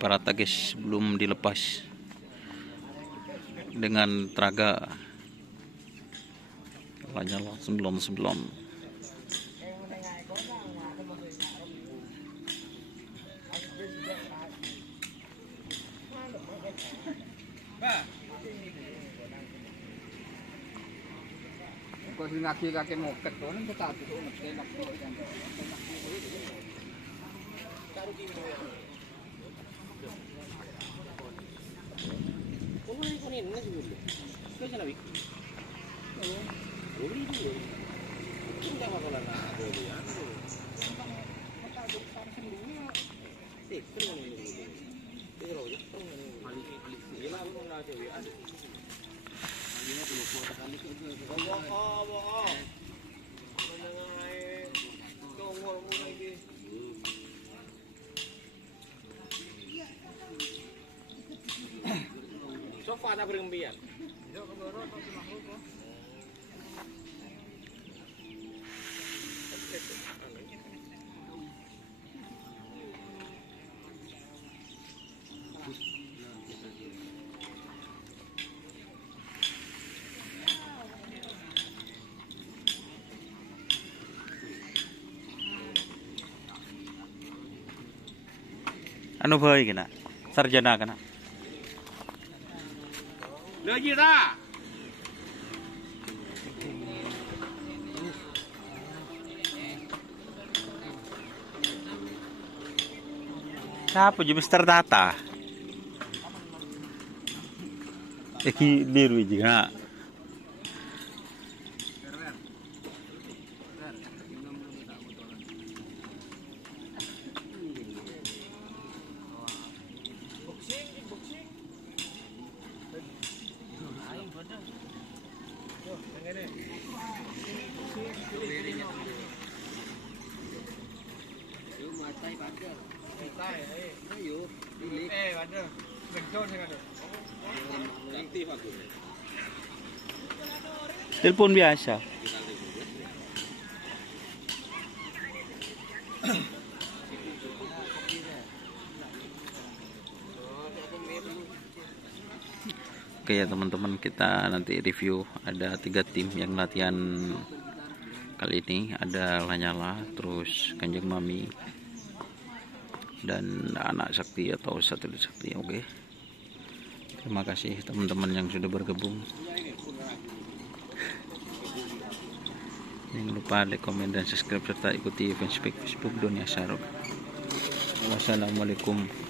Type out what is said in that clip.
para guys, belum dilepas dengan traga Lanyala sebelum Kok ngaki kaki moket to nang kita tuh ngetek nak yang. Sofa tak bergembian. anu bae kena sarjana kena Lagi tak? siapa je Mister Tata iki biru juga telepon biasa. Oke ya teman-teman, kita nanti review. Ada 3 tim yang latihan kali ini. Ada Lanyala, terus Kanjeng Mami, dan anak sakti atau satelit sakti. Oke, terima kasih teman-teman yang sudah bergabung. Jangan lupa like, komen, dan subscribe serta ikuti fanspage Facebook Dunia Syarok. Wassalamualaikum